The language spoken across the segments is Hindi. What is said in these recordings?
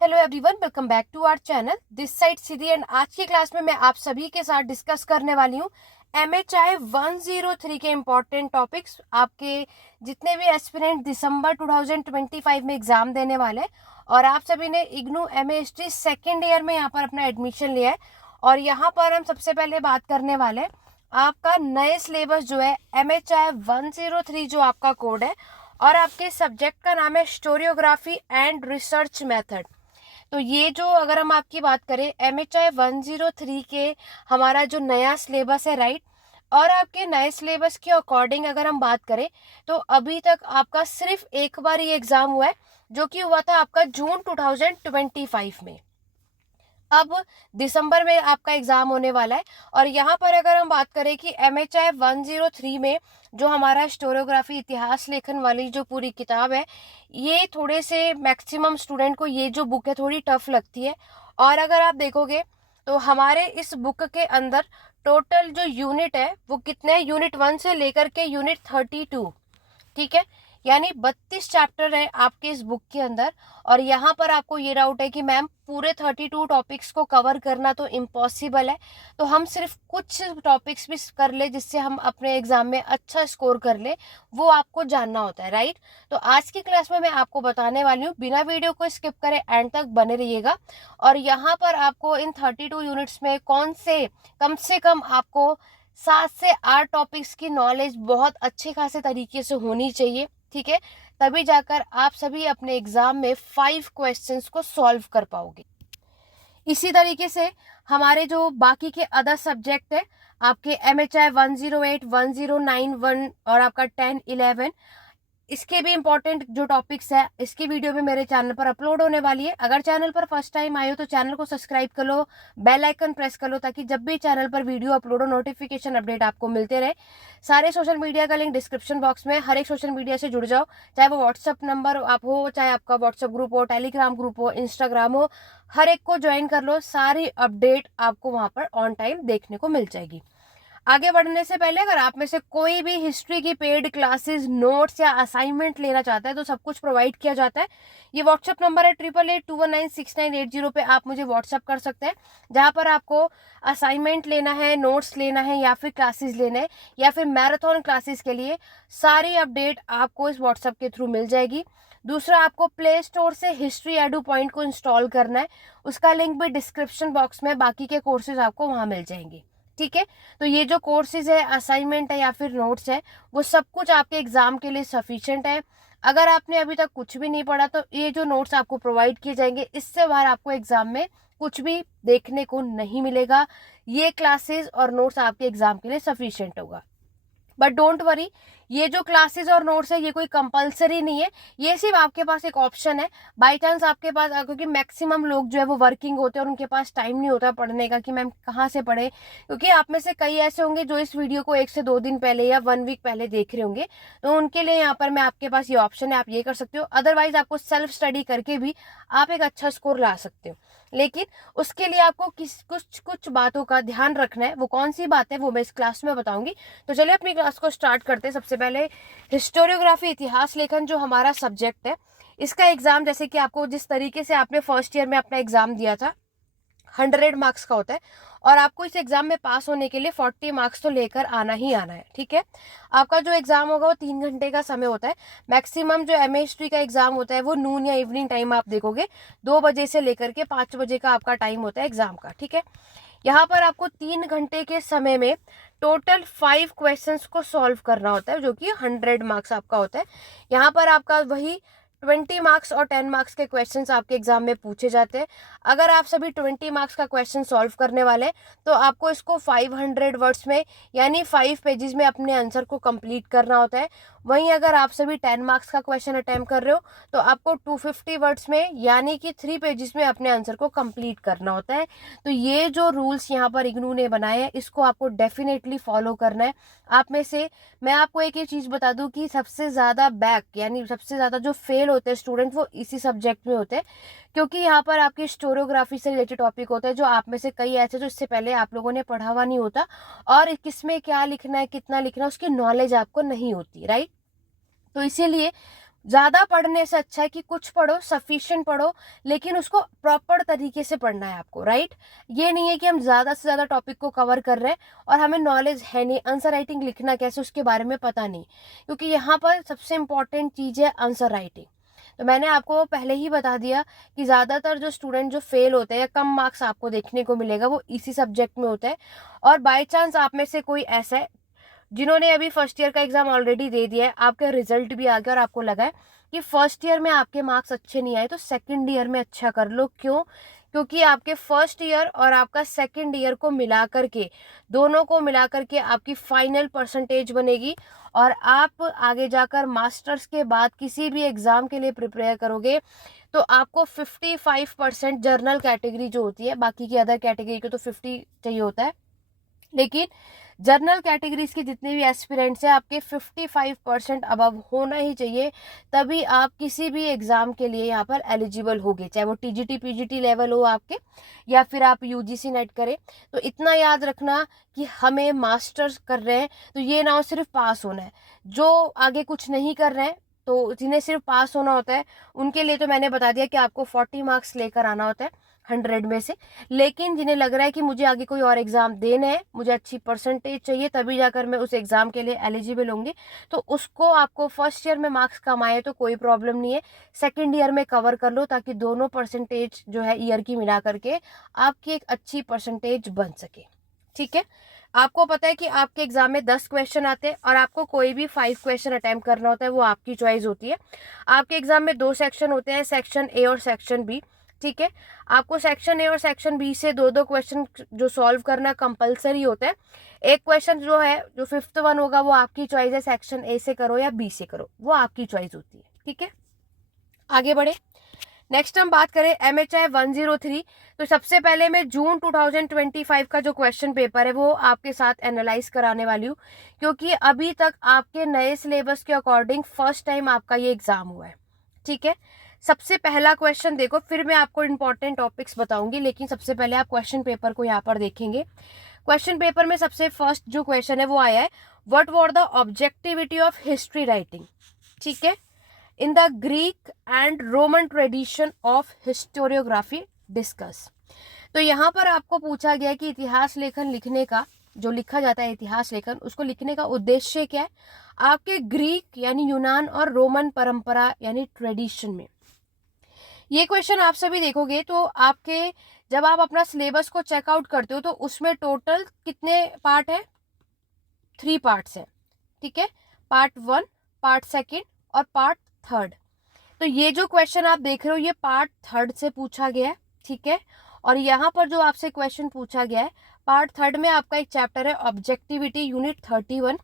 Hello everyone, welcome back to our channel. This side Siddhi and आज की क्लास में मैं आप सभी के साथ डिस्कस करने वाली हूँ MHI 103 के इम्पोर्टेंट टॉपिक्स। आपके जितने भी एस्पिरेंट दिसंबर 2025 में एग्जाम देने वाले हैं और आप सभी ने IGNOU MA history second year में यहाँ पर अपना एडमिशन लिया है और यहाँ पर हम सबसे पहले बात करने वाले हैं आपका नए सिलेबस जो है MHI 103 जो आपका कोड है और आपके सब्जेक्ट का नाम है स्टोरियोग्राफी एंड रिसर्च मेथड। तो ये जो अगर हम आपकी बात करें MHI 103 के हमारा जो नया सिलेबस है, राइट। और आपके नए सिलेबस के अकॉर्डिंग अगर हम बात करें तो अभी तक आपका सिर्फ एक बार ये एग्जाम हुआ है जो कि हुआ था आपका जून 2025 में। अब दिसंबर में आपका एग्जाम होने वाला है और यहाँ पर अगर हम बात करें कि MHI 103 में जो हमारा स्टोरियोग्राफी इतिहास लेखन वाली जो पूरी किताब है, ये थोड़े से मैक्सिमम स्टूडेंट को ये जो बुक है थोड़ी टफ लगती है। और अगर आप देखोगे तो हमारे इस बुक के अंदर टोटल जो यूनिट है वो कितने हैं, यूनिट 1 से लेकर के यूनिट 32, ठीक है। यानी 32 चैप्टर है आपके इस बुक के अंदर। और यहाँ पर आपको ये डाउट है कि मैम पूरे 32 टॉपिक्स को कवर करना तो इम्पॉसिबल है, तो हम सिर्फ कुछ टॉपिक्स भी कर ले जिससे हम अपने एग्जाम में अच्छा स्कोर कर ले, वो आपको जानना होता है, राइट। तो आज की क्लास में मैं आपको बताने वाली हूँ, बिना वीडियो को स्किप करे एंड तक बने रहिएगा। और यहाँ पर आपको इन 32 यूनिट्स में कम से कम आपको 7 से 8 टॉपिक्स की नॉलेज बहुत अच्छे खासे तरीके से होनी चाहिए, ठीक है। तभी जाकर आप सभी अपने एग्जाम में 5 क्वेश्चंस को सॉल्व कर पाओगे। इसी तरीके से हमारे जो बाकी के अदर सब्जेक्ट है आपके MHI 108, 1091 और आपका 10, 11, इसके भी इंपॉर्टेंट जो टॉपिक्स है इसकी वीडियो भी मेरे चैनल पर अपलोड होने वाली है। अगर चैनल पर फर्स्ट टाइम आए हो तो चैनल को सब्सक्राइब कर लो, बेल आइकन प्रेस कर लो ताकि जब भी चैनल पर वीडियो अपलोड हो नोटिफिकेशन अपडेट आपको मिलते रहे। सारे सोशल मीडिया का लिंक डिस्क्रिप्शन बॉक्स में, हर एक सोशल मीडिया से जुड़ जाओ, चाहे वो व्हाट्सअप नंबर आप हो, चाहे आपका व्हाट्सअप ग्रुप हो, टेलीग्राम ग्रुप हो, इंस्टाग्राम हो, हर एक को ज्वाइन कर लो। सारी अपडेट आपको वहां पर ऑन टाइम देखने को मिल जाएगी। आगे बढ़ने से पहले अगर आप में से कोई भी हिस्ट्री की पेड क्लासेस, नोट्स या असाइनमेंट लेना चाहता है तो सब कुछ प्रोवाइड किया जाता है। ये व्हाट्सअप नंबर है 8882196980 पे आप मुझे व्हाट्सअप कर सकते हैं, जहां पर आपको असाइनमेंट लेना है, नोट्स लेना है या फिर क्लासेस लेना है या फिर मैराथन क्लासेस के लिए सारी अपडेट आपको इस व्हाट्सअप के थ्रू मिल जाएगी। दूसरा, आपको प्ले स्टोर से हिस्ट्री एडू पॉइंट को इंस्टॉल करना है, उसका लिंक भी डिस्क्रिप्शन बॉक्स में, बाकी के कोर्सेज आपको वहां मिल जाएंगे, ठीक है। तो ये जो कोर्सेज है, असाइनमेंट है या फिर नोट्स है, वो सब कुछ आपके एग्जाम के लिए सफिशिएंट है। अगर आपने अभी तक कुछ भी नहीं पढ़ा तो ये जो नोट्स आपको प्रोवाइड किए जाएंगे, इससे बाहर आपको एग्जाम में कुछ भी देखने को नहीं मिलेगा। ये क्लासेस और नोट्स आपके एग्जाम के लिए सफिशिएंट होगा। बट डोंट वरी, ये जो क्लासेस और नोट्स है ये कोई कंपलसरी नहीं है, ये सिर्फ आपके पास एक ऑप्शन है। बाय चांस आपके पास, क्योंकि मैक्सिमम लोग जो है वो वर्किंग होते हैं और उनके पास टाइम नहीं होता पढ़ने का कि मैम कहाँ से पढ़े, क्योंकि आप में से कई ऐसे होंगे जो इस वीडियो को 1 से 2 दिन पहले या 1 वीक पहले देख रहे होंगे, तो उनके लिए यहाँ पर मैं आपके पास ये ऑप्शन है, आप ये कर सकते हो। अदरवाइज आपको सेल्फ स्टडी करके भी आप एक अच्छा स्कोर ला सकते हो, लेकिन उसके लिए आपको कुछ कुछ बातों का ध्यान रखना है। वो कौन सी बात है वो मैं इस क्लास में बताऊंगी। तो चलिए अपनी क्लास को स्टार्ट करते हैं। सबसे पहले हिस्टोरियोग्राफी इतिहास लेखन जो हमारा सब्जेक्ट है, इसका एग्जाम जैसे कि आपको जिस तरीके से आपने फर्स्ट ईयर में अपना एग्जाम दिया था 100 मार्क्स का होता है और आपको इस एग्जाम में पास होने के लिए 40 मार्क्स तो लेकर आना ही आना है, ठीक है। आपका जो एग्जाम होगा वो 3 घंटे का समय होता है। मैक्सिमम जो MA हिस्ट्री का एग्जाम होता है वो नून या इवनिंग टाइम आप देखोगे 2 बजे से लेकर के 5 बजे का आपका टाइम होता है एग्जाम का, ठीक है। यहाँ पर आपको 3 घंटे के समय में टोटल 5 क्वेश्चंस को सॉल्व करना होता है जो कि 100 मार्क्स आपका होता है। यहाँ पर आपका वही 20 मार्क्स और 10 मार्क्स के क्वेश्चंस आपके एग्जाम में पूछे जाते हैं। अगर आप सभी 20 मार्क्स का क्वेश्चन सॉल्व करने वाले हैं तो आपको इसको 500 वर्ड्स में यानी 5 पेजेस में अपने आंसर को कंप्लीट करना होता है। वहीं अगर आप सभी 10 मार्क्स का क्वेश्चन अटेम्प्ट कर रहे हो तो आपको 250 वर्ड्स में यानी कि 3 पेजेस में अपने आंसर को कंप्लीट करना होता है। तो ये जो रूल्स यहाँ पर इग्नू ने बनाए हैं इसको आपको डेफिनेटली फॉलो करना है। आप में से मैं आपको एक ही चीज बता दूं कि सबसे ज्यादा बैक यानी सबसे ज्यादा जो फेल होते हैं स्टूडेंट वो इसी सब्जेक्ट में होते हैं, क्योंकि यहाँ पर आपकी स्टोरियोग्राफी से रिलेटेड टॉपिक होता है जो आप में से कई ऐसे जो इससे पहले आप लोगों ने पढ़ा हुआ नहीं होता और किसमें क्या लिखना है, कितना लिखना है, उसकी नॉलेज आपको नहीं होती, राइट। तो इसीलिए ज़्यादा पढ़ने से अच्छा है कि कुछ पढ़ो, सफिशिएंट पढ़ो, लेकिन उसको प्रॉपर तरीके से पढ़ना है आपको, राइट। ये नहीं है कि हम ज़्यादा से ज़्यादा टॉपिक को कवर कर रहे हैं और हमें नॉलेज है नहीं, आंसर राइटिंग लिखना कैसे उसके बारे में पता नहीं, क्योंकि यहाँ पर सबसे इम्पॉर्टेंट चीज़ है आंसर राइटिंग। तो मैंने आपको पहले ही बता दिया कि ज़्यादातर जो स्टूडेंट जो फेल होते हैं या कम मार्क्स आपको देखने को मिलेगा वो इसी सब्जेक्ट में होता है। और बाई चांस आप में से कोई ऐसा है जिन्होंने अभी फर्स्ट ईयर का एग्जाम ऑलरेडी दे दिया है, आपका रिजल्ट भी आ गया और आपको लगा है कि फर्स्ट ईयर में आपके मार्क्स अच्छे नहीं आए, तो सेकंड ईयर में अच्छा कर लो। क्यों? क्योंकि आपके फर्स्ट ईयर और आपका सेकंड ईयर को मिला करके, दोनों को मिला करके आपकी फाइनल परसेंटेज बनेगी और आप आगे जाकर मास्टर्स के बाद किसी भी एग्जाम के लिए प्रिपेयर करोगे तो आपको 55% जर्नल कैटेगरी जो होती है, बाकी की अदर कैटेगरी को तो 50 चाहिए होता है, लेकिन जर्नल कैटेगरीज के जितने भी एस्पिरेंट्स हैं आपके 55% अबव होना ही चाहिए, तभी आप किसी भी एग्जाम के लिए यहाँ पर एलिजिबल होगे, चाहे वो टीजीटी पीजीटी लेवल हो आपके या फिर आप यूजीसी नेट करें। तो इतना याद रखना कि हमें मास्टर्स कर रहे हैं तो ये ना हो सिर्फ पास होना है, जो आगे कुछ नहीं कर रहे हैं तो जिन्हें सिर्फ पास होना होता है उनके लिए तो मैंने बता दिया कि आपको 40 मार्क्स लेकर आना होता है 100 में से। लेकिन जिन्हें लग रहा है कि मुझे आगे कोई और एग्जाम देना है, मुझे अच्छी परसेंटेज चाहिए तभी जाकर मैं उस एग्जाम के लिए एलिजिबल होंगी, तो उसको आपको फर्स्ट ईयर में मार्क्स कम आए तो कोई प्रॉब्लम नहीं है, सेकंड ईयर में कवर कर लो ताकि दोनों परसेंटेज जो है ईयर की मिला करके आपकी एक अच्छी परसेंटेज बन सके। ठीक है, आपको पता है कि आपके एग्जाम में 10 क्वेश्चन आते हैं और आपको कोई भी 5 क्वेश्चन अटेम्प्ट करना होता है, वो आपकी चॉइस होती है। आपके एग्जाम में 2 सेक्शन होते हैं, सेक्शन ए और सेक्शन बी। ठीक है, आपको सेक्शन ए और सेक्शन बी से 2-2 क्वेश्चन जो सॉल्व करना कंपलसरी होता है। एक क्वेश्चन जो है जो 5th वन होगा वो आपकी चॉइस है, सेक्शन ए से करो या बी से करो, वो आपकी चॉइस होती है। ठीक है, आगे बढ़े। नेक्स्ट हम बात करें MHI 103। तो सबसे पहले मैं जून 2025 का जो क्वेश्चन पेपर है वो आपके साथ एनालाइज कराने वाली हूँ, क्योंकि अभी तक आपके नए सिलेबस के अकॉर्डिंग फर्स्ट टाइम आपका ये एग्जाम हुआ है। ठीक है, सबसे पहला क्वेश्चन देखो, फिर मैं आपको इंपॉर्टेंट टॉपिक्स बताऊंगी, लेकिन सबसे पहले आप क्वेश्चन पेपर को यहाँ पर देखेंगे। क्वेश्चन पेपर में सबसे फर्स्ट जो क्वेश्चन है वो आया है, what were the objectivity of history writing. ठीक है, in the Greek and Roman tradition of historiography discuss. तो यहाँ पर आपको पूछा गया कि इतिहास लेखन लिखने का, जो लिखा जाता है इतिहास लेखन, उसको लिखने का उद्देश्य क्या है आपके ग्रीक यानी यूनान और रोमन परंपरा यानी ट्रेडिशन में। ये क्वेश्चन आप सभी देखोगे तो आपके, जब आप अपना सिलेबस को चेकआउट करते हो तो उसमें टोटल कितने पार्ट है? 3 पार्ट्स है। ठीक है, पार्ट 1, पार्ट 2 और पार्ट 3। तो ये जो क्वेश्चन आप देख रहे हो ये पार्ट 3 से पूछा गया है। ठीक है, और यहाँ पर जो आपसे क्वेश्चन पूछा गया है पार्ट 3 में आपका एक चैप्टर है ऑब्जेक्टिविटी यूनिट 31,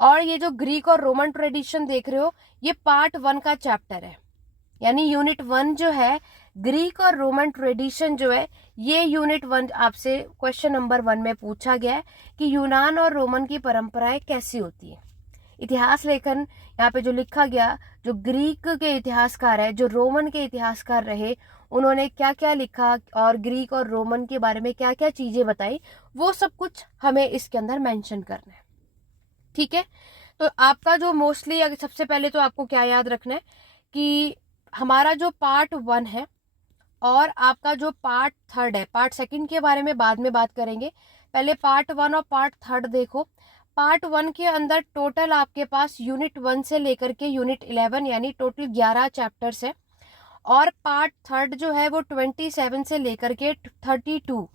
और ये जो ग्रीक और रोमन ट्रेडिशन देख रहे हो ये पार्ट 1 का चैप्टर है, यानी यूनिट 1 जो है ग्रीक और रोमन ट्रेडिशन जो है ये यूनिट 1 आपसे क्वेश्चन नंबर 1 में पूछा गया है कि यूनान और रोमन की परंपराएं कैसी होती है। इतिहास लेखन यहाँ पे जो लिखा गया, जो ग्रीक के इतिहासकार है, जो रोमन के इतिहासकार रहे, उन्होंने क्या क्या लिखा और ग्रीक और रोमन के बारे में क्या क्या चीजें बताई, वो सब कुछ हमें इसके अंदर मेंशन करना है। ठीक है, तो आपका जो मोस्टली, सबसे पहले तो आपको क्या याद रखना है कि हमारा जो पार्ट 1 है और आपका जो पार्ट 3 है, पार्ट 2 के बारे में बाद में बात करेंगे, पहले पार्ट 1 और पार्ट 3 देखो। पार्ट 1 के अंदर टोटल आपके पास यूनिट 1 से लेकर के यूनिट 11 यानी टोटल 11 चैप्टर्स है, और पार्ट 3 जो है वो 27 से लेकर के 32।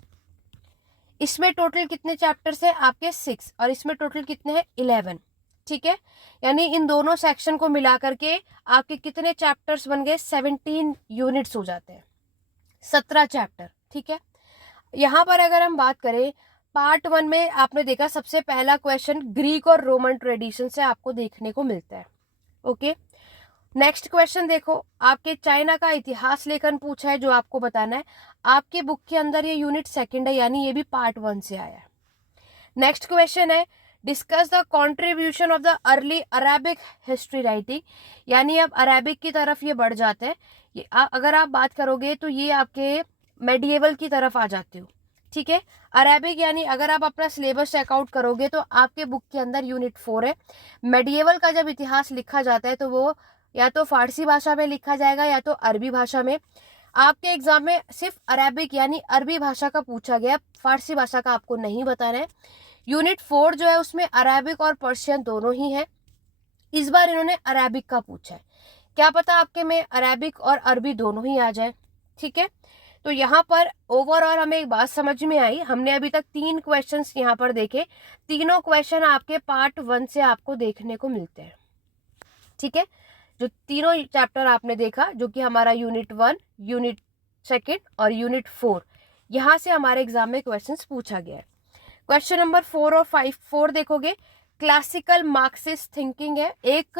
इसमें टोटल कितने चैप्टर्स है आपके? 6, और इसमें टोटल कितने हैं? 11। ठीक है, यानी इन दोनों सेक्शन को मिला करके आपके कितने चैप्टर्स बन गए? 17 यूनिट्स हो जाते हैं, 17 चैप्टर। ठीक है, यहाँ पर अगर हम बात करें पार्ट 1 में आपने देखा सबसे पहला क्वेश्चन ग्रीक और रोमन ट्रेडिशन से आपको देखने को मिलता है। ओके, नेक्स्ट क्वेश्चन देखो, आपके चाइना का इतिहास लेखन पूछा है जो आपको बताना है। आपके बुक के अंदर ये यूनिट 2 है, यानी ये भी पार्ट 1 से आया है। नेक्स्ट क्वेश्चन है discuss the contribution of the early Arabic history writing, यानी अब अरेबिक की तरफ ये बढ़ जाते हैं। ये अगर आप बात करोगे तो ये आपके मेडिएवल की तरफ आ जाते हो। ठीक है, अरेबिक यानी अगर आप अपना सिलेबस चेकआउट करोगे तो आपके बुक के अंदर यूनिट 4 है। मेडिएवल का जब इतिहास लिखा जाता है तो वो या तो फारसी भाषा में लिखा जाएगा या तो अरबी भाषा में। आपके एग्जाम में सिर्फ अरेबिक यानी अरबी भाषा का पूछा गया, फारसी भाषा का आपको नहीं बताना है। यूनिट 4 जो है उसमें अरेबिक और पर्शियन दोनों ही है। इस बार इन्होंने अरेबिक का पूछा है, क्या पता आपके में अरेबिक और अरबी दोनों ही आ जाए। ठीक है, तो यहाँ पर ओवरऑल हमें एक बात समझ में आई। हमने अभी तक 3 क्वेश्चंस यहाँ पर देखे, तीनों क्वेश्चन आपके पार्ट 1 से आपको देखने को मिलते हैं। ठीक है, जो तीनों चैप्टर आपने देखा, जो कि हमारा यूनिट 1, यूनिट 2 और यूनिट 4, यहाँ से हमारे एग्जाम में क्वेश्चंस पूछा गया है। क्वेश्चन नंबर 4 और 5, 4 देखोगे क्लासिकल मार्क्सिस्ट थिंकिंग है। एक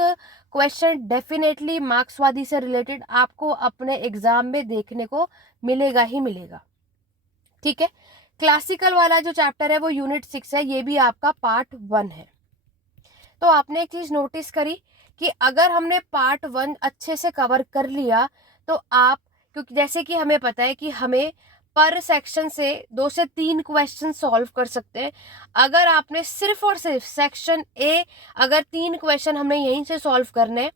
क्वेश्चन डेफिनेटली मार्क्सवादी से रिलेटेड आपको अपने एग्जाम में देखने को मिलेगा ही मिलेगा। ठीक है, क्लासिकल वाला जो चैप्टर है वो यूनिट 6 है, ये भी आपका पार्ट 1 है। तो आपने एक चीज नोटिस करी कि अगर हमने पार्ट 1 अच्छे से कवर कर लिया तो आप, क्योंकि जैसे कि हमें पता है कि हमें पर सेक्शन से 2 से 3 क्वेश्चन सॉल्व कर सकते हैं। अगर आपने सिर्फ और सिर्फ सेक्शन ए, अगर 3 क्वेश्चन हमने यहीं से सॉल्व करने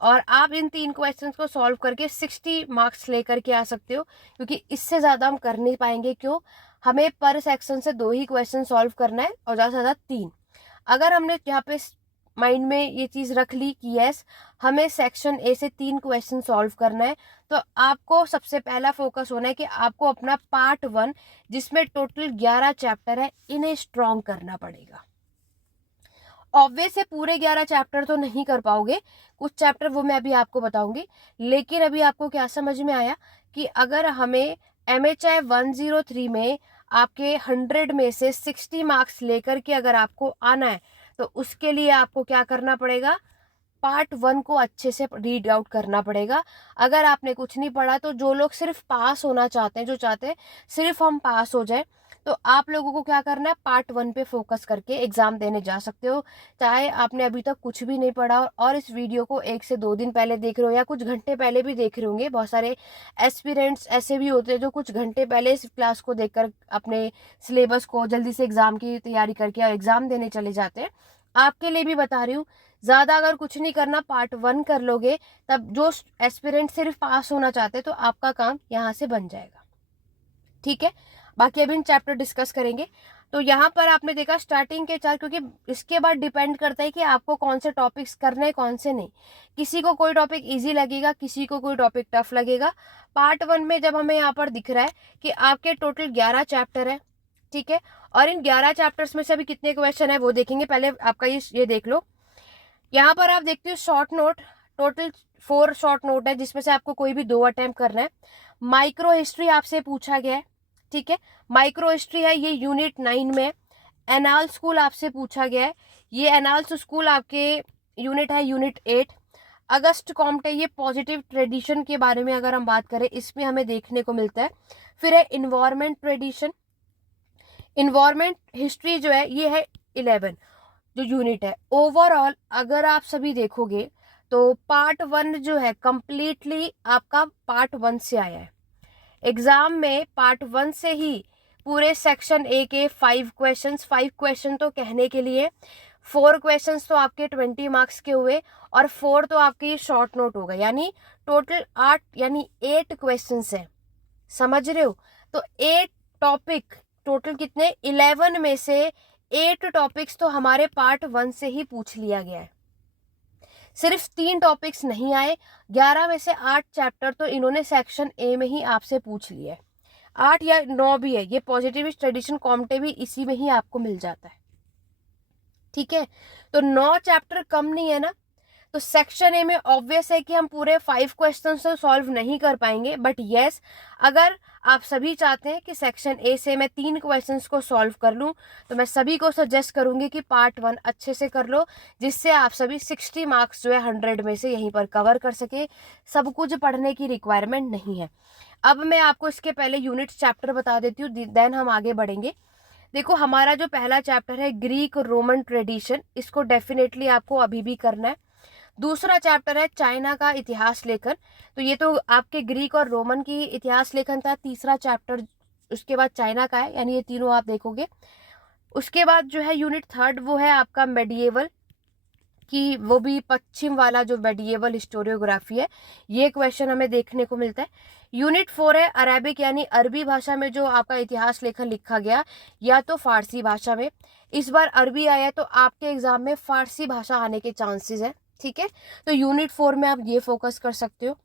और आप इन 3 क्वेश्चन को सॉल्व करके 60 मार्क्स लेकर के आ सकते हो, क्योंकि इससे ज़्यादा हम कर नहीं पाएंगे। क्यों? हमें पर सेक्शन से 2 ही क्वेश्चन सॉल्व करना है और ज़्यादा से ज़्यादा 3। अगर हमने यहाँ पे माइंड में ये चीज़ रख ली कि यस हमें सेक्शन ए से 3 क्वेश्चन सॉल्व करना है, तो आपको सबसे पहला फोकस होना है कि आपको अपना पार्ट 1 जिसमें टोटल 11 चैप्टर है, इन्हें स्ट्रॉन्ग करना पड़ेगा। ऑब्वियस है पूरे 11 चैप्टर तो नहीं कर पाओगे, कुछ चैप्टर वो मैं अभी आपको बताऊंगी। लेकिन अभी आपको क्या समझ में आया कि अगर हमें MHI 103 में आपके 100 में से 60 मार्क्स लेकर के अगर आपको आना है, तो उसके लिए आपको क्या करना पड़ेगा? पार्ट 1 को अच्छे से रीड आउट करना पड़ेगा। अगर आपने कुछ नहीं पढ़ा, तो जो लोग सिर्फ पास होना चाहते हैं, जो चाहते हैं सिर्फ हम पास हो जाए, तो आप लोगों को क्या करना है? पार्ट 1 पे फोकस करके एग्जाम देने जा सकते हो। चाहे आपने अभी तक कुछ भी नहीं पढ़ा और इस वीडियो को 1 से 2 दिन पहले देख रहे हो या कुछ घंटे पहले भी देख रहे होंगे। बहुत सारे एस्पिरेंट्स ऐसे भी होते हैं जो कुछ घंटे पहले इस क्लास को देखकर अपने सिलेबस को जल्दी से एग्जाम की तैयारी करके और एग्जाम देने चले जाते हैं। आपके लिए भी बता रही हूँ, ज्यादा अगर कुछ नहीं करना, पार्ट 1 कर लोगे, तब जो एस्पिरेंट सिर्फ पास होना चाहते तो आपका काम यहाँ से बन जाएगा। ठीक है, बाकी अभी इन चैप्टर डिस्कस करेंगे। तो यहाँ पर आपने देखा स्टार्टिंग के 4, क्योंकि इसके बाद डिपेंड करता है कि आपको कौन से टॉपिक्स करने हैं कौन से नहीं। किसी को कोई टॉपिक इजी लगेगा, किसी को कोई टॉपिक टफ लगेगा। पार्ट 1 में जब हमें यहाँ पर दिख रहा है कि आपके टोटल 11 चैप्टर है। ठीक है, और इन 11 चैप्टर्स में से अभी कितने क्वेश्चन है वो देखेंगे। पहले आपका ये देख लो, यहाँ पर आप देखते हो short note, total 4 short note है जिसमें से आपको कोई भी 2 अटेम्प्ट करना है। माइक्रो हिस्ट्री आपसे पूछा गया है। ठीक है, माइक्रो हिस्ट्री है, ये यूनिट 9 में। एनाल स्कूल आपसे पूछा गया है, ये एनाल्स स्कूल आपके यूनिट है यूनिट 8। अगस्ट कॉम्टे, ये पॉजिटिव ट्रेडिशन के बारे में अगर हम बात करें, इसमें हमें देखने को मिलता है। फिर है इन्वायरमेंट ट्रेडिशन, इन्वायरमेंट हिस्ट्री जो है ये है 11 जो यूनिट है। ओवरऑल अगर आप सभी देखोगे तो पार्ट 1 जो है कंप्लीटली आपका पार्ट 1 से आया है। एग्जाम में पार्ट 1 से ही पूरे सेक्शन ए के 5 क्वेश्चन तो कहने के लिए 4 क्वेश्चंस तो आपके 20 मार्क्स के हुए और 4 तो आपके शॉर्ट नोट हो गए, यानी टोटल 8 यानी 8 क्वेश्चंस है। समझ रहे हो? तो 8 टॉपिक टोटल कितने? 11 में से 8 टॉपिक्स तो हमारे पार्ट 1 से ही पूछ लिया गया है। सिर्फ 3 टॉपिक्स नहीं आए, 11 में से 8 चैप्टर तो इन्होंने सेक्शन ए में ही आपसे पूछ लिया है। 8 या 9 भी है, ये पॉजिटिविस्ट ट्रेडिशन कॉम्टे भी इसी में ही आपको मिल जाता है। ठीक है, तो 9 चैप्टर कम नहीं है ना। तो सेक्शन ए में ऑब्वियस है कि हम पूरे 5 क्वेश्चन तो सॉल्व नहीं कर पाएंगे, बट यस अगर आप सभी चाहते हैं कि सेक्शन ए से मैं 3 क्वेश्चंस को सॉल्व कर लूं, तो मैं सभी को सजेस्ट करूंगी कि पार्ट 1 अच्छे से कर लो, जिससे आप सभी 60 मार्क्स जो है 100 में से यहीं पर कवर कर सके। सब कुछ पढ़ने की रिक्वायरमेंट नहीं है। अब मैं आपको इसके पहले यूनिट चैप्टर बता देती हूँ, देन हम आगे बढ़ेंगे। देखो हमारा जो पहला चैप्टर है ग्रीक रोमन ट्रेडिशन, इसको डेफिनेटली आपको अभी भी करना है। दूसरा चैप्टर है चाइना का इतिहास लेखन, तो ये तो आपके ग्रीक और रोमन की इतिहास लेखन था। तीसरा चैप्टर उसके बाद चाइना का है, यानी ये तीनों आप देखोगे। उसके बाद जो है यूनिट 3 वो है आपका मेडिएवल कि वो भी पश्चिम वाला जो मेडिएवल हिस्टोरियोग्राफी है, ये क्वेश्चन हमें देखने को मिलता है। यूनिट 4 है अरेबिक यानी अरबी भाषा में जो आपका इतिहास लेखन लिखा गया, या तो फारसी भाषा में। इस बार अरबी आया तो आपके एग्जाम में फारसी भाषा आने के चांसेस है, ठीक है। तो यूनिट 4 में आप ये फोकस कर सकते हो।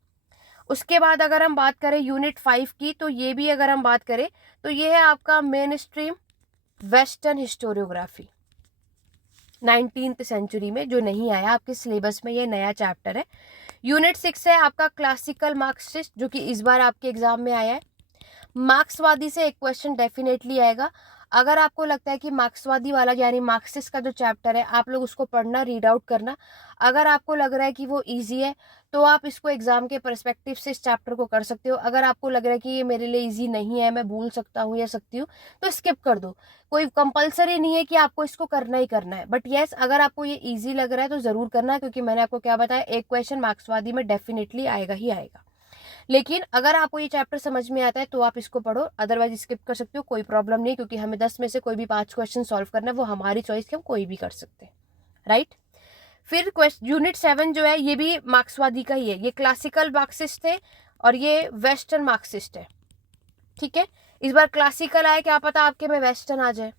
उसके बाद अगर हम बात करें यूनिट 5 की, तो ये भी अगर हम बात करें तो ये है आपका main stream western historiography 19th century में, जो नहीं आया आपके सिलेबस में, ये नया चैप्टर है। यूनिट 6 है आपका क्लासिकल मार्क्सिस्ट, जो कि इस बार आपके एग्जाम में आया है। मार्क्सवादी से एक क्वेश्चन डेफिनेटली आएगा। अगर आपको लगता है कि मार्क्सवादी वाला यानी मार्क्सिस्ट का जो चैप्टर है, आप लोग उसको पढ़ना, रीड आउट करना। अगर आपको लग रहा है कि वो इजी है तो आप इसको एग्जाम के पर्सपेक्टिव से इस चैप्टर को कर सकते हो। अगर आपको लग रहा है कि ये मेरे लिए इजी नहीं है, मैं भूल सकता हूँ या सकती हूँ, तो स्किप कर दो। कोई कंपलसरी नहीं है कि आपको इसको करना ही करना है। बट येस, अगर आपको ये ईजी लग रहा है तो जरूर करना है, क्योंकि मैंने आपको क्या बताया, एक क्वेश्चन मार्क्सवादी में डेफिनेटली आएगा ही आएगा। लेकिन अगर आपको ये चैप्टर समझ में आता है तो आप इसको पढ़ो, अदरवाइज स्किप कर सकते हो, कोई प्रॉब्लम नहीं, क्योंकि हमें 10 में से कोई भी 5 क्वेश्चन सॉल्व करना है, वो हमारी चॉइस के, हम कोई भी कर सकते हैं, राइट। फिर यूनिट 7 जो है ये भी मार्क्सवादी का ही है। ये क्लासिकल मार्क्सिस्ट थे और ये वेस्टर्न मार्क्सिस्ट है, ठीक है। इस बार क्लासिकल आया, क्या पता आपके में वेस्टर्न आ जाए।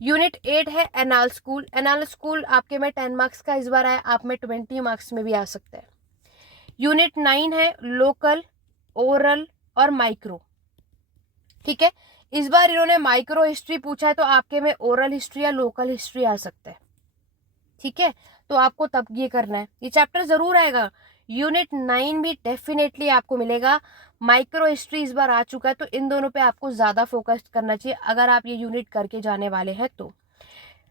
यूनिट 8 है एनाल स्कूल। एनाल स्कूल आपके में 10 मार्क्स का इस बार आया, आप में 20 मार्क्स में भी आ सकता है। यूनिट 9 है लोकल, ओरल और माइक्रो, ठीक है। इस बार इन्होंने माइक्रो हिस्ट्री पूछा है, तो आपके में ओरल हिस्ट्री या लोकल हिस्ट्री आ सकता है, ठीक है। तो आपको तब ये करना है, ये चैप्टर जरूर आएगा। यूनिट 9 भी डेफिनेटली आपको मिलेगा। माइक्रो हिस्ट्री इस बार आ चुका है, तो इन दोनों पे आपको ज्यादा फोकस करना चाहिए अगर आप ये यूनिट करके जाने वाले हैं तो।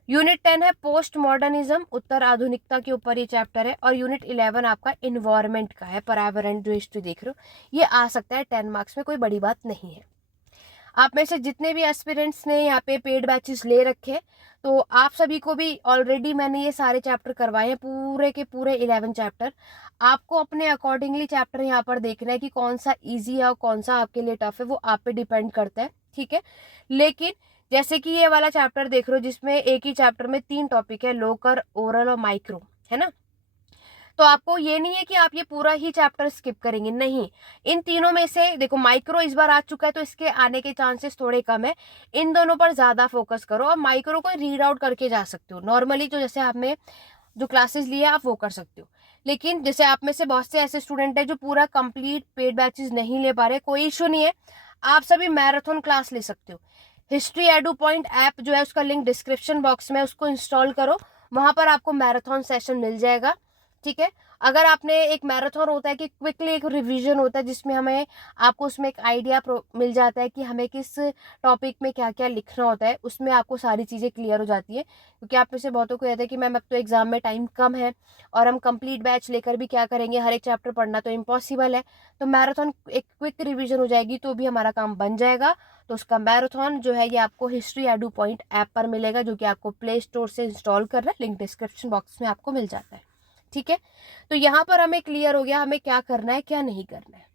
यूनिट 10 है पोस्ट मॉडर्निज्म, उत्तर आधुनिकता के ऊपर ये चैप्टर है। और यूनिट 11 आपका इन्वायरमेंट का है, पर्यावरण जो हिस्ट्री देख रहे हो, ये आ सकता है 10 मार्क्स में, कोई बड़ी बात नहीं है। आप में से जितने भी एस्पिरेंट्स ने यहाँ पे पेड बैचेस ले रखे, तो आप सभी को भी ऑलरेडी मैंने ये सारे चैप्टर करवाए हैं, पूरे के पूरे 11 चैप्टर। आपको अपने अकॉर्डिंगली चैप्टर यहाँ पर देखना है कि कौन सा इजी है और कौन सा आपके लिए टफ है, वो आप पे डिपेंड करता है, ठीक है। लेकिन जैसे कि ये वाला चैप्टर देख रहे हो, जिसमें एक ही चैप्टर में 3 टॉपिक है, लोकल, ओरल और माइक्रो, है ना। तो आपको ये नहीं है कि आप ये पूरा ही चैप्टर स्किप करेंगे, नहीं। इन तीनों में से देखो, माइक्रो इस बार आ चुका है तो इसके आने के चांसेस थोड़े कम है। इन दोनों पर ज्यादा फोकस करो, और माइक्रो को रीड आउट करके जा सकते हो नॉर्मली, जो जैसे आपने जो क्लासेस लिए आप वो कर सकते हो। लेकिन जैसे आप में से बहुत से ऐसे स्टूडेंट है जो पूरा कंप्लीट पेड बैचेस नहीं ले पा रहे, कोई इशू नहीं है, आप सभी मैराथन क्लास ले सकते हो। हिस्ट्री एडू पॉइंट ऐप जो है, उसका लिंक डिस्क्रिप्शन बॉक्स में, उसको इंस्टॉल करो, वहां पर आपको मैराथन सेशन मिल जाएगा, ठीक है। अगर आपने एक मैराथन होता है कि क्विकली एक रिवीजन होता है, जिसमें हमें आपको उसमें एक आइडिया मिल जाता है कि हमें किस टॉपिक में क्या क्या लिखना होता है, उसमें आपको सारी चीज़ें क्लियर हो जाती है। क्योंकि आप में से बहुतों को कहता है कि मैम अब तो एग्जाम में टाइम कम है और हम कंप्लीट बैच लेकर भी क्या करेंगे, हर एक चैप्टर पढ़ना तो इम्पॉसिबल है। तो मैराथन एक क्विक रिविजन हो जाएगी तो भी हमारा काम बन जाएगा। तो उसका मैराथन जो है ये आपको हिस्ट्री एडू पॉइंट ऐप पर मिलेगा, जो कि आपको प्ले स्टोर से इंस्टॉल करना है, लिंक डिस्क्रिप्शन बॉक्स में आपको मिल जाता है, ठीक है। तो यहाँ पर हमें क्लियर हो गया हमें क्या करना है क्या नहीं करना है,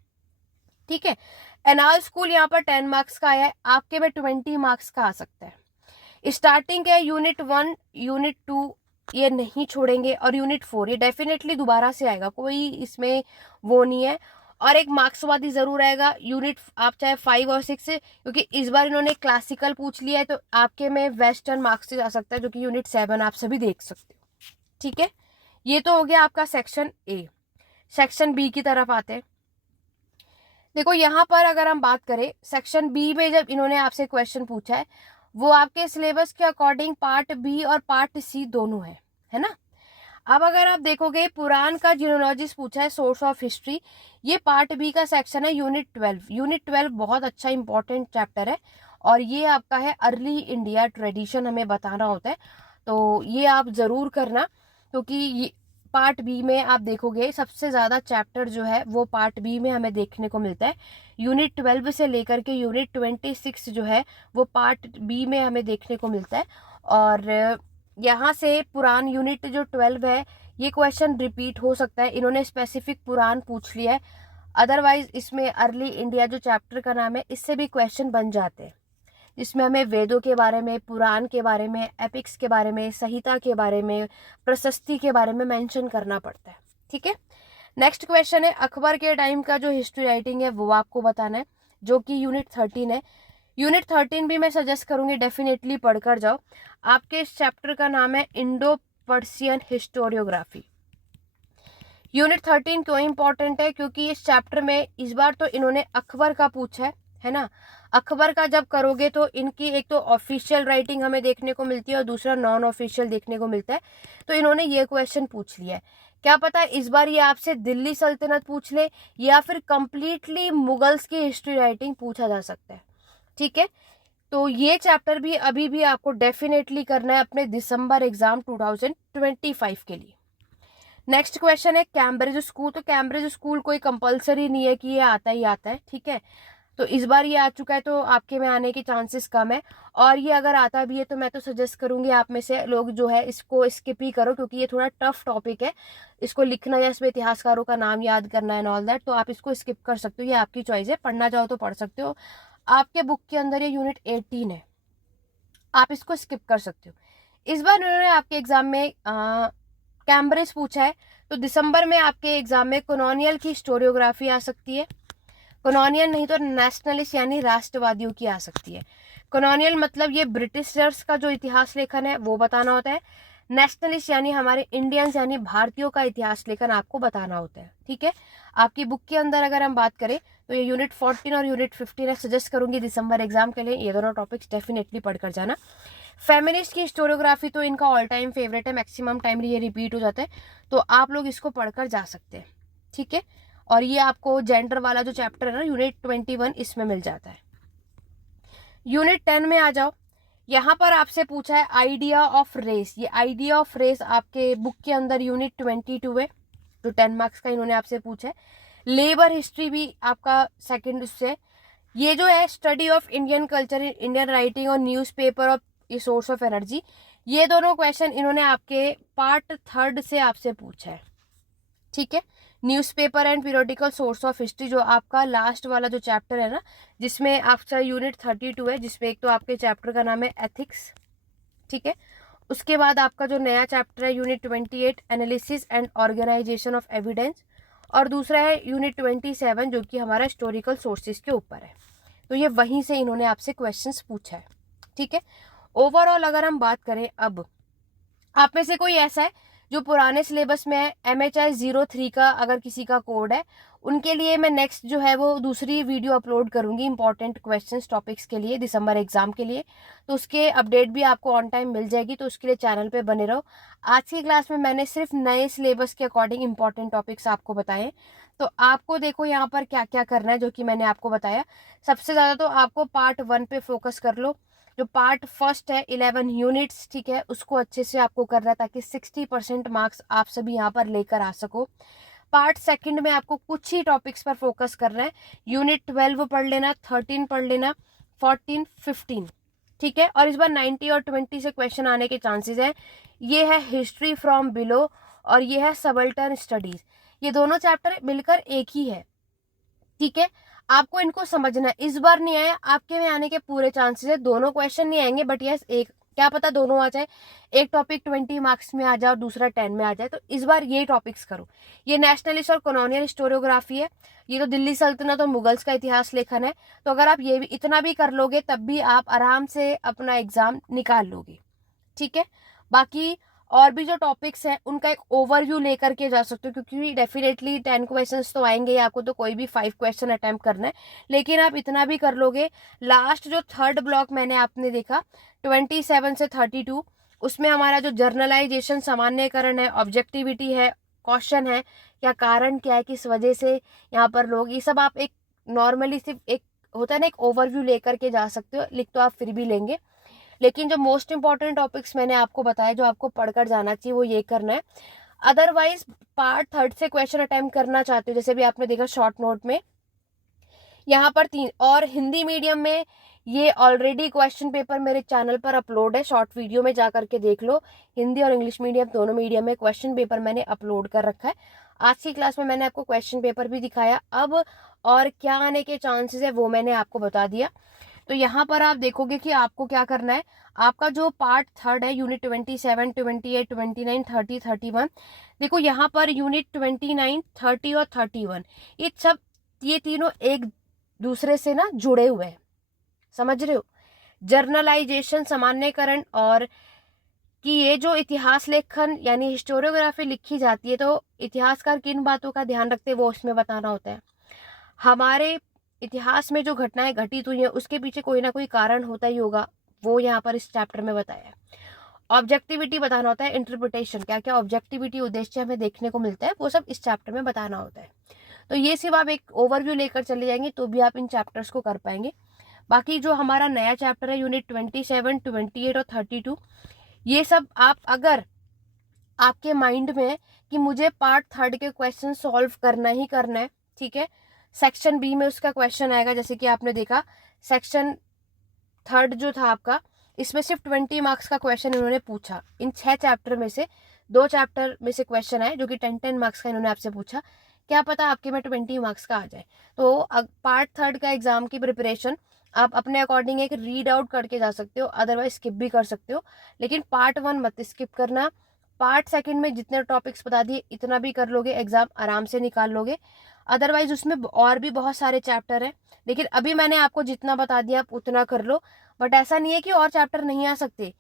ठीक है। एनाल स्कूल यहाँ पर 10 मार्क्स का आया है, आपके में 20 मार्क्स का आ सकता है। स्टार्टिंग है यूनिट 1, यूनिट 2 ये नहीं छोड़ेंगे, और यूनिट 4 ये डेफिनेटली दोबारा से आएगा, कोई इसमें वो नहीं है। और एक मार्क्सवादी जरूर आएगा यूनिट, आप चाहे 5 और 6 से, क्योंकि इस बार इन्होंने क्लासिकल पूछ लिया है, तो आपके में वेस्टर्न मार्क्स आ सकता है, जो कि यूनिट 7 आप सभी देख सकते हो, ठीक है। ये तो हो गया आपका सेक्शन ए। सेक्शन बी की तरफ आते हैं। देखो यहाँ पर अगर हम बात करें सेक्शन बी में, जब इन्होंने आपसे क्वेश्चन पूछा है, वो आपके सिलेबस के अकॉर्डिंग पार्ट बी और पार्ट सी दोनों है ना। अब अगर आप देखोगे पुराण का जियोलॉजिस्ट पूछा है, सोर्स ऑफ हिस्ट्री, ये पार्ट बी का सेक्शन है, यूनिट 12। यूनिट 12 बहुत अच्छा इंपॉर्टेंट चैप्टर है, और ये आपका है अर्ली इंडिया ट्रेडिशन, हमें बताना होता है, तो ये आप जरूर करना। क्योंकि पार्ट बी में आप देखोगे सबसे ज्यादा चैप्टर जो है वो पार्ट बी में हमें देखने को मिलता है। यूनिट 12 से लेकर के यूनिट 26 जो है वो पार्ट बी में हमें देखने को मिलता है। और यहाँ से पुराण यूनिट जो 12 है, ये क्वेश्चन रिपीट हो सकता है, इन्होंने स्पेसिफिक पुराण पूछ लिया है। अदरवाइज इसमें अर्ली इंडिया जो चैप्टर का नाम है, इससे भी क्वेश्चन बन जाते हैं। जिसमें हमें वेदों के बारे में, पुराण के बारे में, एपिक्स के बारे में, संहिता के बारे में, प्रशस्ति के बारे में मेंशन करना पड़ता है। ठीक है। नेक्स्ट क्वेश्चन है, अकबर के टाइम का जो हिस्ट्री राइटिंग है वो आपको बताना है, जो कि यूनिट 13 है। यूनिट 13 भी मैं सजेस्ट करूंगी डेफिनेटली पढ़कर जाओ। आपके इस चैप्टर का नाम है इंडो पर्सियन हिस्टोरियोग्राफी। यूनिट 13 क्यों इंपॉर्टेंट है, क्योंकि इस चैप्टर में इस बार तो इन्होंने अकबर का पूछा है ना। अकबर का जब करोगे तो इनकी एक तो ऑफिशियल राइटिंग हमें देखने को मिलती है और दूसरा नॉन ऑफिशियल देखने को मिलता है। तो इन्होंने ये क्वेश्चन पूछ लिया है। क्या पता इस बार ये आपसे दिल्ली सल्तनत पूछ ले या फिर कंप्लीटली मुगल्स की हिस्ट्री राइटिंग पूछा जा सकता है। ठीक है। तो ये चैप्टर भी अभी भी आपको डेफिनेटली करना है अपने दिसंबर एग्जाम 2025 के लिए। नेक्स्ट क्वेश्चन है कैम्ब्रिज स्कूल। तो कैम्ब्रिज स्कूल कोई कंपलसरी नहीं है कि ये आता ही आता है। ठीक है। तो इस बार ये आ चुका है तो आपके में आने के चांसेस कम है, और ये अगर आता भी है तो मैं तो सजेस्ट करूंगी आप में से लोग जो है इसको स्किप ही करो, क्योंकि ये थोड़ा टफ टॉपिक है। इसको लिखना या इसमें इतिहासकारों का नाम याद करना है एंड ऑल दैट, तो आप इसको स्किप कर सकते हो, ये आपकी चॉइस है। पढ़ना चाहो तो पढ़ सकते हो। आपके बुक के अंदर ये यूनिट 18 है, आप इसको स्किप कर सकते हो। इस बार उन्होंने आपके एग्जाम में कैम्ब्रिज पूछा है, तो दिसंबर में आपके एग्जाम में कॉलोनियल की हिस्टोरियोग्राफी आ सकती है। कॉलोनियल नहीं तो नेशनलिस्ट यानी राष्ट्रवादियों की आ सकती है। कॉलोनियल मतलब ये ब्रिटिशर्स का जो इतिहास लेखन है वो बताना होता है। नेशनलिस्ट यानी हमारे इंडियंस यानी भारतीयों का इतिहास लेखन आपको बताना होता है। ठीक है। आपकी बुक के अंदर अगर हम बात करें तो ये यूनिट 14 और यूनिट 15 है। सजेस्ट करूंगी दिसंबर एग्जाम के लिए ये दोनों टॉपिक्स डेफिनेटली पढ़कर जाना। फेमिनिस्ट की हिस्टोरियोग्राफी तो इनका ऑल टाइम फेवरेट है, मैक्सिमम टाइम ये रिपीट हो जाता है, तो आप लोग इसको पढ़कर जा सकते हैं। ठीक है। और ये आपको जेंडर वाला जो चैप्टर है ना यूनिट 21 इसमें मिल जाता है। यूनिट 10 में आ जाओ। यहाँ पर आपसे पूछा है आइडिया ऑफ रेस। ये आइडिया ऑफ रेस आपके बुक के अंदर यूनिट 22 है, जो 10 मार्क्स का इन्होंने आपसे पूछा है। लेबर हिस्ट्री भी आपका सेकंड उससे। ये जो है study of Indian culture, Indian writing और न्यूज़पेपर ऑफ ये सोर्स ऑफ एनर्जी, ये दोनों क्वेश्चन इन्होंने आपके पार्ट 3 से आपसे पूछा है। ठीक है। Newspaper and periodical source of history जो आपका लास्ट वाला जो चैप्टर है ना, जिसमें आपका यूनिट 32 है, जिसमें एक तो आपके चैप्टर का नाम है एथिक्स। ठीक है। उसके बाद आपका जो नया चैप्टर है unit 28 analysis and organisation of evidence, और दूसरा है यूनिट 27 जो कि हमारा हिस्टोरिकल सोर्सेज के ऊपर है। तो ये वहीं से इन्होंने आपसे क्वेश्चंस पूछा है। ठीक है। ओवरऑल अगर हम बात करें, अब आप में से कोई ऐसा है जो पुराने सिलेबस में है, MHI 03 का अगर किसी का कोड है, उनके लिए मैं नेक्स्ट जो है वो दूसरी वीडियो अपलोड करूंगी इंपॉर्टेंट क्वेश्चंस टॉपिक्स के लिए दिसंबर एग्जाम के लिए, तो उसके अपडेट भी आपको ऑन टाइम मिल जाएगी, तो उसके लिए चैनल पे बने रहो। आज की क्लास में मैंने सिर्फ नए सिलेबस के अकॉर्डिंग इंपॉर्टेंट टॉपिक्स आपको बताए, तो आपको देखो यहाँ पर क्या क्या करना है जो कि मैंने आपको बताया। सबसे ज़्यादा तो आपको पार्ट 1 पे फोकस कर लो। जो पार्ट फर्स्ट है 11 यूनिट्स, ठीक है, उसको अच्छे से आपको करना है ताकि 60% मार्क्स आप सभी यहाँ पर लेकर आ सको। पार्ट सेकंड में आपको कुछ ही टॉपिक्स पर फोकस करना है। यूनिट 12 पढ़ लेना, 13 पढ़ लेना, 14, 15। ठीक है। और इस बार 90 और 20 से क्वेश्चन आने के चांसेस है। ये है हिस्ट्री फ्रॉम बिलो और ये है सबल्टन स्टडीज। ये दोनों चैप्टर मिलकर एक ही है। ठीक है। आपको इनको समझना है। इस बार नहीं आया, आपके में आने के पूरे चांसेस है। दोनों क्वेश्चन नहीं आएंगे, बट यस एक क्या पता दोनों आ जाए। एक टॉपिक 20 मार्क्स में आ जाए और दूसरा 10 में आ जाए। तो इस बार ये टॉपिक्स करो। ये नेशनलिस्ट और कॉलोनियल हिस्टोरियोग्राफी है। ये तो दिल्ली सल्तनत और मुगल्स का इतिहास लेखन है। तो अगर आप ये भी इतना भी कर लोगे तब भी आप आराम से अपना एग्जाम निकाल लोगे। ठीक है। बाकी और भी जो टॉपिक्स हैं उनका एक ओवरव्यू लेकर के जा सकते हो, क्योंकि डेफिनेटली 10 क्वेश्चंस तो आएंगे ही, आपको तो कोई भी 5 क्वेश्चन अटेम्प्ट करना है, लेकिन आप इतना भी कर लोगे। लास्ट जो थर्ड ब्लॉक मैंने आपने देखा 27 से 32, उसमें हमारा जो जर्नलाइजेशन, सामान्यकरण है, ऑब्जेक्टिविटी है, क्वेश्चन है, या कारण क्या है, किस वजह से यहाँ पर लोग, ये सब आप एक नॉर्मली सिर्फ एक होता है ना एक ओवरव्यू लेकर के जा सकते हो। लिख तो आप फिर भी लेंगे, लेकिन जो मोस्ट इंपॉर्टेंट टॉपिक्स मैंने आपको बताया जो आपको पढ़कर जाना चाहिए वो ये करना है। अदरवाइज पार्ट 3 से क्वेश्चन अटेम्प्ट करना चाहते हो, जैसे भी आपने देखा शॉर्ट नोट में यहाँ पर 3, और हिंदी मीडियम में ये ऑलरेडी क्वेश्चन पेपर मेरे चैनल पर अपलोड है, शॉर्ट वीडियो में जा करके देख लो। हिंदी और इंग्लिश मीडियम दोनों मीडियम में क्वेश्चन पेपर मैंने अपलोड कर रखा है। आज की क्लास में मैंने आपको क्वेश्चन पेपर भी दिखाया। अब और क्या आने के चांसेस है वो मैंने आपको बता दिया। तो यहाँ पर आप देखोगे कि आपको क्या करना है। आपका जो पार्ट थर्ड है यूनिट 27, 28, 29, 30, 31, देखो यहाँ पर यूनिट 29, 30 और 31 ये तीनों एक दूसरे से ना जुड़े हुए हैं, समझ रहे हो। जर्नलाइजेशन, सामान्यकरण, और कि ये जो इतिहास लेखन यानी हिस्टोरियोग्राफी लिखी जाती है तो इतिहासकार किन बातों का ध्यान रखते हैं वो उसमें बताना होता है। हमारे इतिहास में जो घटनाएं घटित हुई हैं उसके पीछे कोई ना कोई कारण होता ही होगा, वो यहाँ पर इस चैप्टर में बताया है। ऑब्जेक्टिविटी बताना होता है, इंटरप्रिटेशन, क्या क्या ऑब्जेक्टिविटी उद्देश्य हमें देखने को मिलता है वो सब इस चैप्टर में बताना होता है। तो ये सिर्फ आप एक ओवरव्यू लेकर चले जाएंगे तो भी आप इन चैप्टर्स को कर पाएंगे। बाकी जो हमारा नया चैप्टर है यूनिट 27, 28 और 32, ये सब आप अगर आपके माइंड में है कि मुझे पार्ट थर्ड के क्वेश्चन सॉल्व करना ही करना है, ठीक है, सेक्शन बी में उसका क्वेश्चन आएगा। जैसे कि आपने देखा सेक्शन थर्ड जो था आपका, इसमें सिर्फ 20 मार्क्स का क्वेश्चन इन्होंने पूछा। इन 6 चैप्टर में से 2 चैप्टर में से क्वेश्चन आए जो कि 10 मार्क्स का इन्होंने आपसे पूछा। क्या पता आपके में 20 मार्क्स का आ जाए। तो पार्ट थर्ड का एग्जाम की प्रिपरेशन आप अपने अकॉर्डिंग एक रीड आउट करके जा सकते हो, अदरवाइज स्किप भी कर सकते हो, लेकिन पार्ट 1 मत स्किप करना। पार्ट सेकंड में जितने टॉपिक्स बता दिए इतना भी कर लोगे, एग्जाम आराम से निकाल लोगे। अदरवाइज उसमें और भी बहुत सारे चैप्टर हैं, लेकिन अभी मैंने आपको जितना बता दिया आप उतना कर लो। बट ऐसा नहीं है कि और चैप्टर नहीं आ सकते।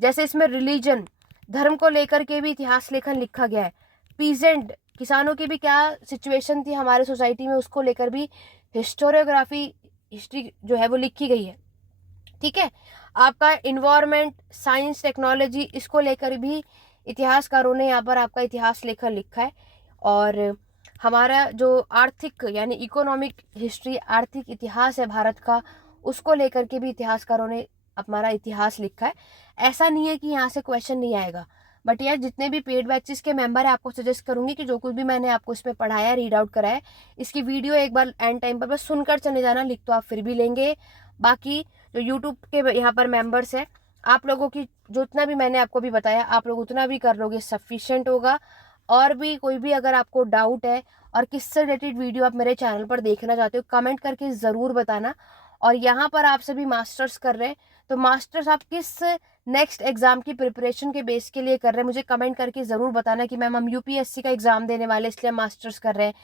जैसे इसमें रिलीजन, धर्म को लेकर के भी इतिहास लेखन लिखा गया है। पीजेंट, किसानों की भी क्या सिचुएशन थी हमारे सोसाइटी में, उसको लेकर भी हिस्टोरियोग्राफी, हिस्ट्री जो है वो लिखी गई है, ठीक है। आपका इन्वायरमेंट, साइंस, टेक्नोलॉजी, इसको लेकर भी इतिहासकारों ने यहाँ पर आपका इतिहास लेखन लिखा है। और हमारा जो आर्थिक यानी इकोनॉमिक हिस्ट्री, आर्थिक इतिहास है भारत का, उसको लेकर के भी इतिहासकारों ने हमारा इतिहास लिखा है। ऐसा नहीं है कि यहाँ से क्वेश्चन नहीं आएगा, बट यार जितने भी पेड बैचेस के मेंबर है आपको सजेस्ट करूंगी कि जो कुछ भी मैंने आपको इसमें पढ़ाया, रीड आउट कराया, इसकी वीडियो एक बार एंड टाइम पर बस सुनकर चले जाना, लिख तो आप फिर भी लेंगे। बाकी जो यूट्यूब के यहाँ पर मेंबर्स है, आप लोगों की जो उतना भी मैंने आपको भी बताया आप लोग उतना भी कर लोगे, सफिशिएंट होगा। और भी कोई भी अगर आपको डाउट है और किससे रिलेटेड वीडियो आप मेरे चैनल पर देखना चाहते हो, कमेंट करके ज़रूर बताना। और यहाँ पर आप सभी मास्टर्स कर रहे हैं, तो मास्टर्स आप किस नेक्स्ट एग्जाम की प्रिपरेशन के बेस के लिए कर रहे हैं मुझे कमेंट करके ज़रूर बताना कि मैम हम यूपीएससी का एग्जाम देने वाले इसलिए मास्टर्स कर रहे हैं,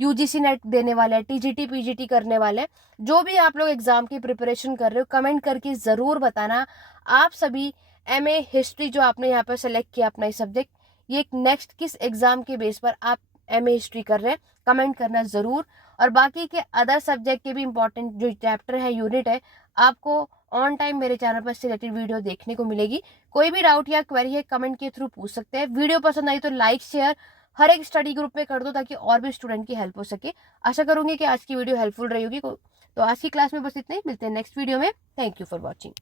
यूजीसी नेट देने वाले हैं, टीजीटी पीजीटी करने वाले हैं। जो भी आप लोग एग्जाम की प्रिपरेशन कर रहे हो कमेंट करके ज़रूर बताना। आप सभी एमए हिस्ट्री जो आपने यहाँ पर सेलेक्ट किया अपना ये सब्जेक्ट, ये नेक्स्ट किस एग्जाम के बेस पर आप एमए हिस्ट्री कर रहे हैं, कमेंट करना ज़रूर। और बाकी के अदर सब्जेक्ट के भी इंपॉर्टेंट जो चैप्टर है, यूनिट है, आपको ऑन टाइम मेरे चैनल पर इससे रिलेटेड वीडियो देखने को मिलेगी। कोई भी डाउट या क्वेरी है कमेंट के थ्रू पूछ सकते हैं। वीडियो पसंद आई तो लाइक शेयर हर एक स्टडी ग्रुप में कर दो ताकि और भी स्टूडेंट की हेल्प हो सके। आशा करूंगी कि आज की वीडियो हेल्पफुल रही होगी। तो आज की क्लास में बस इतना ही, मिलते हैं नेक्स्ट वीडियो में। Thank you for watching.